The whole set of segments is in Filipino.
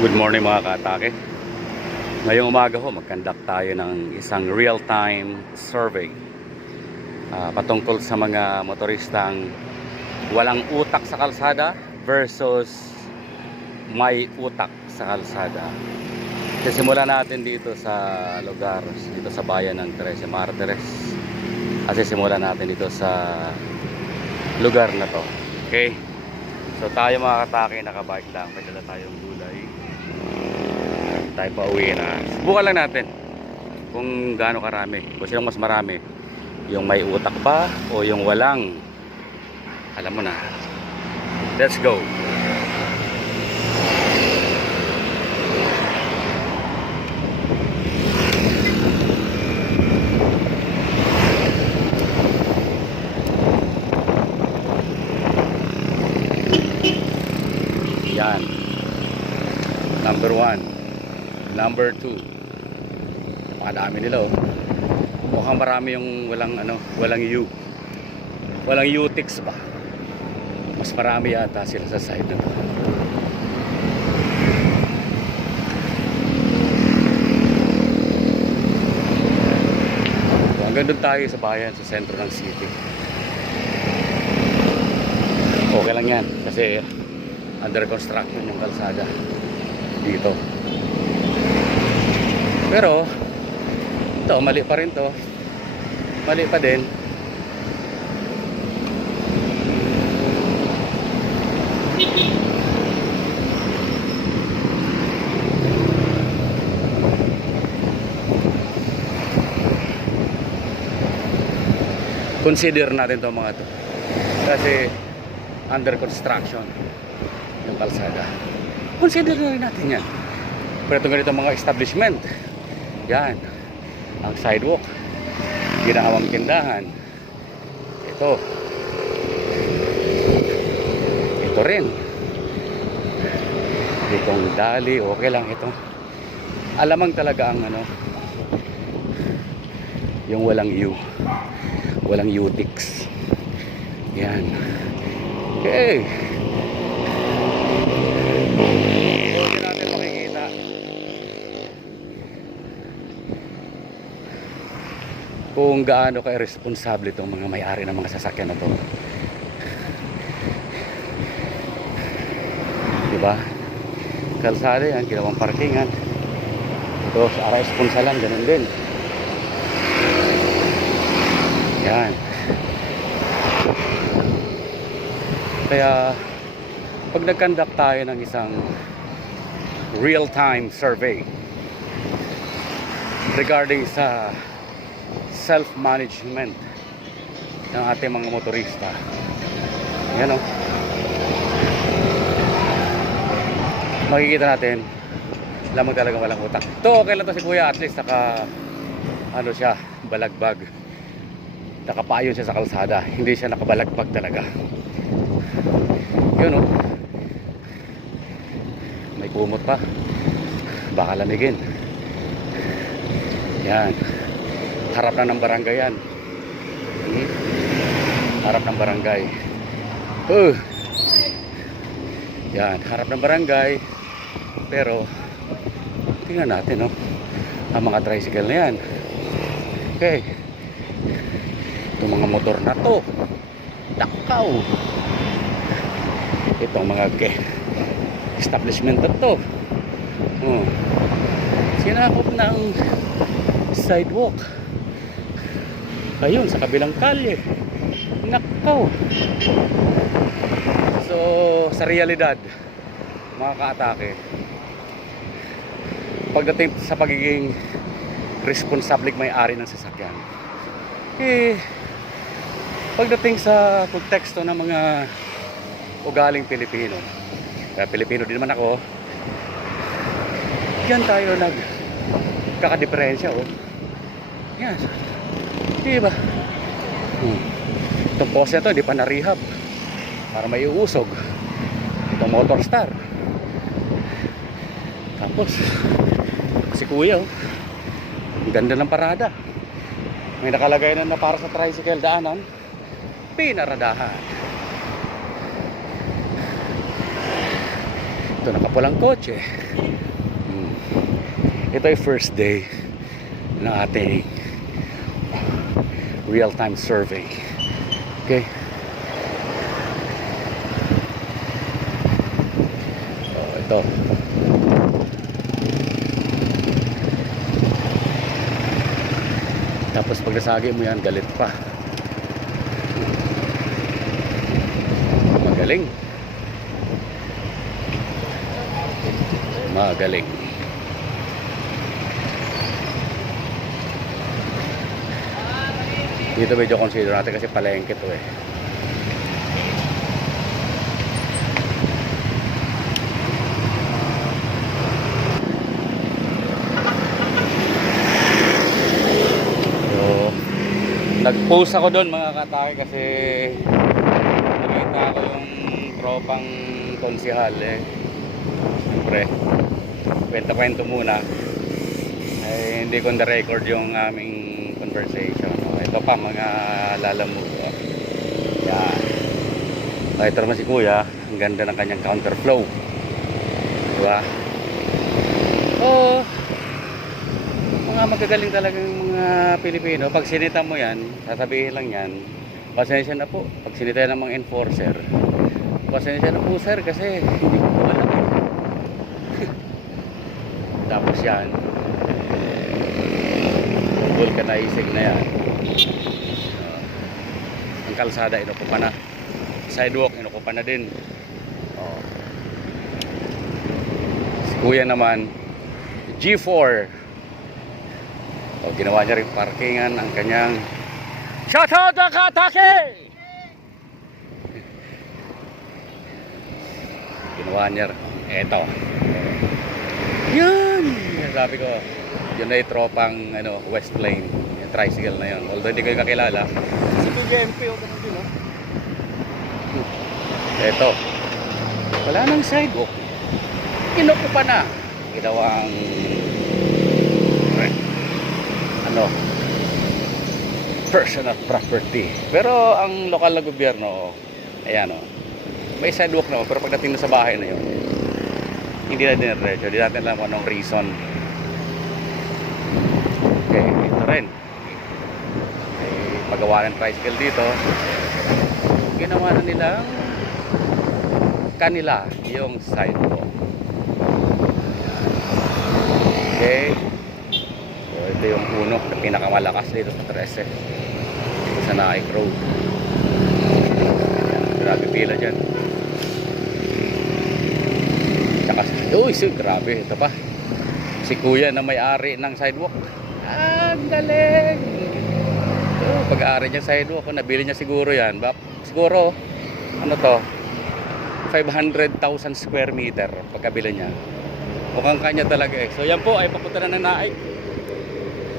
Good morning mga kaatake. Ngayong umaga ho, mag-conduct tayo ng isang real-time survey patungkol sa mga motoristang walang utak sa kalsada versus may utak sa kalsada. Simulan natin dito sa lugar, dito sa bayan ng Trece Martires. Simulan natin dito sa lugar na to. Okay? So tayo mga katake, nakabike lang, may dala tayong gulay. Tayo pa uwi na. Subukan lang natin kung gaano karami, kung sinong mas marami, yung may utak ba o yung walang. Alam mo na. Let's go. Yan. Number 1. Number 2. Napakadami nila oh. Mukhang marami yung walang U. Walang U-ticks ba? Mas marami yata sila sa side na to. So, hanggang doon tayo sa bayan, sa sentro ng city. Okay lang yan kasi under construction yung kalsada dito. Pero ito, mali pa rin to. Mali pa din. Consider natin to mga to. Kasi under construction yung kalsada. Consider na rin natin yan. Pero itong ganito mga establishment, yan, ang sidewalk, ginawang tindahan, ito rin, itong dali, okay lang ito. Alamang talaga ang yung walang U, walang U-ticks. Yan. Okay. Hindi natin makikita kung gaano ka-irresponsible itong mga may-ari ng mga sasakyan na to. Diba? Kalsada yan, ginawang parkingan. Ito sa RS Punsalan, ganun din. Yan. Kaya pag nag-conduct tayo ng isang real-time survey regarding sa self-management ng ating mga motorista, yan o, makikita natin lamang talaga walang utak. Ito okay lang to si kuya, at least siya, balagbag, nakapayon siya sa kalsada, hindi siya nakabalagbag talaga. Yun o, may kumot pa, baka lamigin. Yan, harap na ng barangay yan. Harap ng barangay. Yan, harap ng barangay. Pero tingnan natin ang mga tricycle na yan. Okay, itong mga motor na to, takaw. Itong mga establishment na to, sinakop ng sidewalk. Ayun, sa kabilang kalye. Nakaw. So, sa realidad, mga kaatake, pagdating sa pagiging responsable may-ari ng sasakyan, pagdating sa konteksto ng mga ugaling Pilipino, kaya Pilipino din naman ako, yan tayo nagkakadiferensya yan, diba? Itong post na to hindi pa na-rehab para may uusog. Itong Motor Star, tapos si kuya ang ganda ng parada, may nakalagay na para sa tricycle daanan, pinaradahan. Ito, nakapulang kotse. Ito ay first day ng ating real-time survey. Okay? Ito. Tapos pag nasagi mo yan, galit pa. Magaling. Magaling. Dito medyo consider natin kasi palengke to eh. So, nag-post ako doon mga katake kasi nakita ko yung tropang konsihal eh. Siyempre, kwenta-kwento muna. Eh, hindi ko na-record yung aming conversation. Ito pa mga lalamove. Yan. Ito naman si Kuya. Ang ganda ng kanyang counterflow. Diba? Oh, mga magagaling talagang mga Pilipino. Pag sinita mo yan, sasabihin lang yan, pasensya na po. Pag sinita yan ng mga enforcer, pasensya na po sir kasi hindi ko po alam. Tapos yan, vulcanizing na yan. Ang kalsada inukupa na, sidewalk inukupa na din. Si Kuya naman G4, ginawa niya rin parkingan ang kanyang shoutout Nakatake. Ginawa niya eto yan, sabi ko yun ay tropang West Lane, yung tricycle na yun. Although hindi ko yung kakilala. Si PGMP o ganun din, no? Eto, wala nang sidewalk, inukupa na, ginawang personal property. Pero ang lokal na gobyerno, ayan may sidewalk na, pero pagdating na sa bahay na yun, hindi na diniretso. Hindi natin alam kung anong reason. Okay, ito rin. May pagawa ng tricycle dito. Ginawa na nilang kanila yung sidewalk. Okay. So, ito yung puno na pinakamalakas dito sa 13. Sa Naik Road. Ayan, grabe pila dyan. Tsaka, uy, grabe. Ito pa. Si Kuya na may-ari ng sidewalk. Ang galing. Pag-aari niya sidewalk, nabili niya siguro yan. Siguro, ano to, 500,000 square meter pagkabili niya. Mukhang kanya talaga eh. So yan po ay papunta na ng Naik.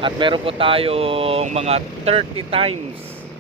At meron po tayong mga 30 times